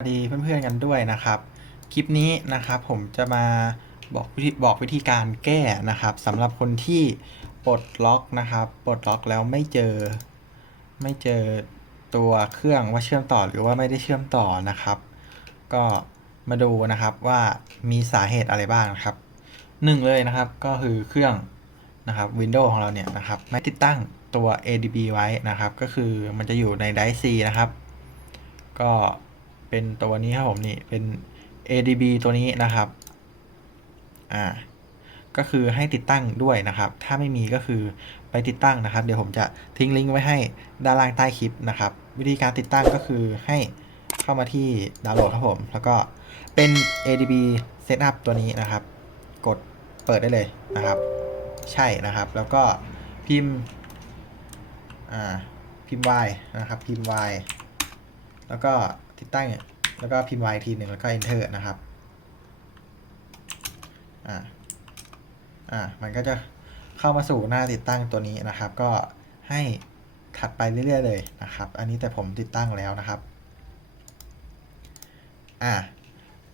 สวัสดีเพื่อนๆกันด้วยนะครับ คลิปนี้นะครับผมจะมาบอกวิธีบอกวิธีการแก้นะครับสำหรับคนที่ปลดล็อกนะครับปลดล็อกแล้วไม่เจอ ไม่เจอตัวเครื่องว่าเชื่อมต่อหรือว่าไม่ได้เชื่อมต่อนะครับ ก็มาดูนะครับว่ามีสาเหตุอะไรบ้างนะครับหนึ่งเลยนะครับก็คือเครื่องนะครับ Windows ของเราเนี่ยนะครับไม่ติดตั้งตัว ADB ไว้นะครับ ก็คือมันจะอยู่ใน Drive C นะครับ ก็ เป็นตัวนี้ครับผมนี่เป็น ADB ตัวนี้นะครับอ่าก็คือให้ติดตั้งด้วยนะครับ ถ้าไม่มีก็คือไปติดตั้งนะครับ เดี๋ยวผมจะทิ้งลิงก์ไว้ให้ด้านล่างใต้คลิปนะครับ วิธีการติดตั้งก็คือให้เข้ามาที่ดาวน์โหลดครับผม แล้วก็เป็น ADB Setup ตัวนี้นะครับ กดเปิดได้เลยนะครับ ใช่นะครับ แล้วก็พิมพ์อ่าพิมพ์ y นะครับ พิมพ์ y แล้วก็ ติดตั้งแล้วก็พิมพ์ y อีกทีหนึ่งแล้วก็ enter นะครับอ่าอ่ามันก็จะเข้ามาสู่หน้าติดตั้งตัวนี้นะครับ ก็ให้ถัดไปเรื่อยๆเลยนะครับ อันนี้แต่ผมติดตั้งแล้วนะครับอ่า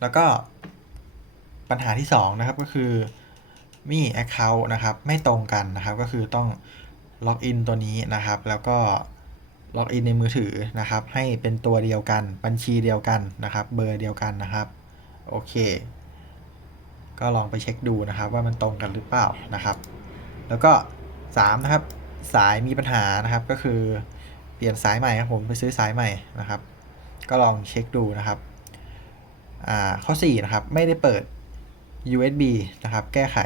แล้วก็ปัญหาที่ 2 นะครับก็คือมี Account นะครับ ไม่ตรงกันนะครับ ก็คือต้องล็อกอินตัวนี้นะครับ แล้วก็ ล็อกอินในมือถือนะครับ ให้เป็นตัวเดียวกัน บัญชีเดียวกันนะครับ เบอร์เดียวกันนะครับ โอเค ก็ลองไปเช็คดูนะครับ ว่ามันตรงกันหรือเปล่านะครับ แล้วก็ 3 นะครับ สายมีปัญหานะครับ ก็คือเปลี่ยนสายใหม่ครับผมไปซื้อสายใหม่นะครับ ก็ลองเช็คดูนะครับ อ่า ข้อ 4 นะครับ ไม่ได้เปิด USB นะครับ แก้ไข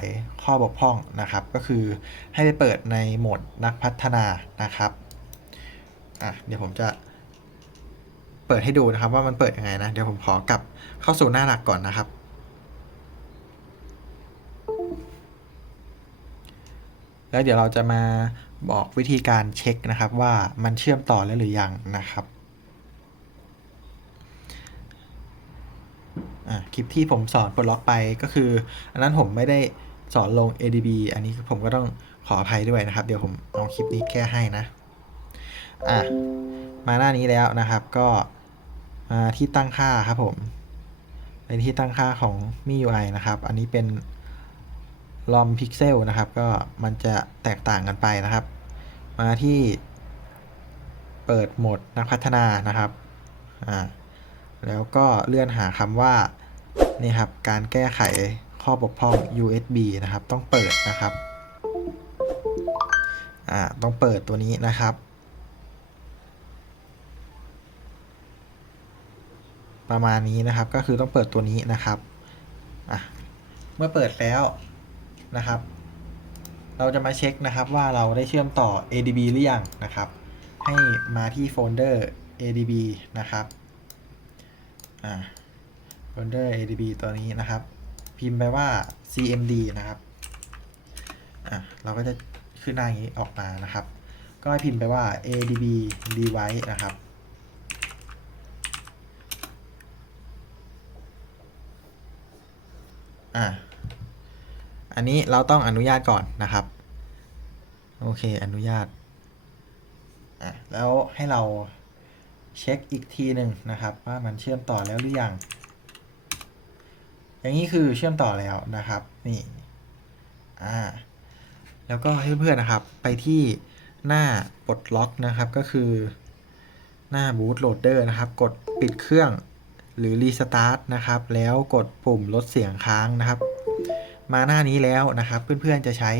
ข้อบกพร่องนะครับ ก็คือให้ไปเปิดในโหมดนักพัฒนานะครับ อะเดี๋ยวผมจะเปิดให้ดูนะครับว่ามันเปิดยังไงนะ เดี๋ยวผมขอกลับเข้าสู่หน้าหลักก่อนนะครับ แล้วเดี๋ยวเราจะมาบอกวิธีการเช็คนะครับว่ามันเชื่อมต่อแล้วหรือยังนะครับคลิปที่ผมสอนปลดล็อกไปก็คือ อันนั้นผมไม่ได้สอนลง ADB อันนี้ผมก็ต้องขออภัยด้วยนะครับ เดี๋ยวผมเอาคลิปนี้แก้ให้นะ อะ มาหน้านี้แล้วนะครับ ก็มาที่ตั้งค่าครับผมไปที่ตั้งค่าของ MIUI นะครับ อันนี้เป็นลอมพิกเซลนะครับ ก็มันจะแตกต่างกันไปนะครับ มาที่เปิดโหมดนักพัฒนานะครับอ่าแล้วก็เลื่อนหาคำว่านี่ครับ การแก้ไขข้อบกพร่อง USB นะครับ ต้องเปิดนะครับ อ่า ต้องเปิดตัวนี้นะครับ ประมาณนี้นะครับ ก็คือต้องเปิดตัวนี้นะครับอะเมื่อเปิดแล้วนะครับ เราจะมาเช็คนะครับว่าเราได้เชื่อมต่อ ADB หรือยังนะครับ ให้มาที่โฟลเดอร์ ADB นะครับอ่าโฟลเดอร์ ADB ตัวนี้นะครับ พิมพ์ไปว่า CMD นะครับอะเราก็จะขึ้นหน้าอย่างนี้ออกมานะครับ ก็ให้พิมพ์ไปว่า ADB device นะครับ อะอันนี้เราต้องอนุญาตก่อนนะครับ โอเค อนุญาตอะแล้วให้เราเช็คอีกทีหนึ่งนะครับ ว่ามันเชื่อมต่อแล้วหรือยัง อย่างนี้คือเชื่อมต่อแล้วนะครับ นี่อ่าแล้วก็ให้เพื่อนๆนะครับ ไปที่หน้าปลดล็อกนะครับก็คือหน้า boot loader นะครับ กดปิดเครื่อง หรือ restart นะครับ แล้วกดปุ่มลดเสียงค้างนะครับ มาหน้านี้แล้วนะครับ เพื่อนๆจะใช้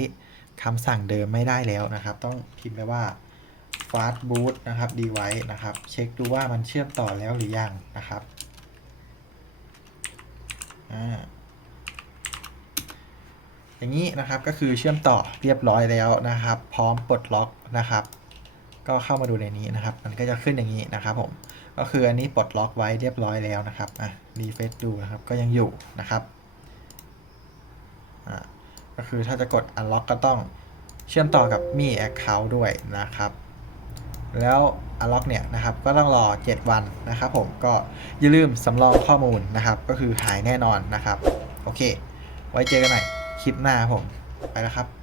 คำสั่งเดิมไม่ได้แล้วนะครับ ต้องพิมพ์ไปว่า fast boot นะครับ device นะครับ เช็คดูว่ามันเชื่อมต่อแล้วหรือยังนะครับอ่าอย่างนี้นะครับก็คือเชื่อมต่อเรียบร้อยแล้วนะครับ พร้อมปลดล็อกนะครับ ก็เข้ามาดูในนี้นะครับ มันก็จะขึ้นอย่างนี้นะครับผม ก็คืออันนี้ปลดล็อกไว้เรียบร้อยแล้วนะครับ อะ รีเฟซดูนะครับ ก็ยังอยู่นะครับ อ่า ก็คือถ้าจะกด unlock ก็ต้องเชื่อมต่อกับมี account ด้วยนะครับ แล้ว unlock เนี่ยนะครับ ก็ต้องรอ 7 วันนะครับผม ก็อย่าลืมสำรองข้อมูลนะครับ ก็คือหายแน่นอนนะครับ โอเค ไว้เจอกันใหม่คลิปหน้าผม ไปแล้วครับ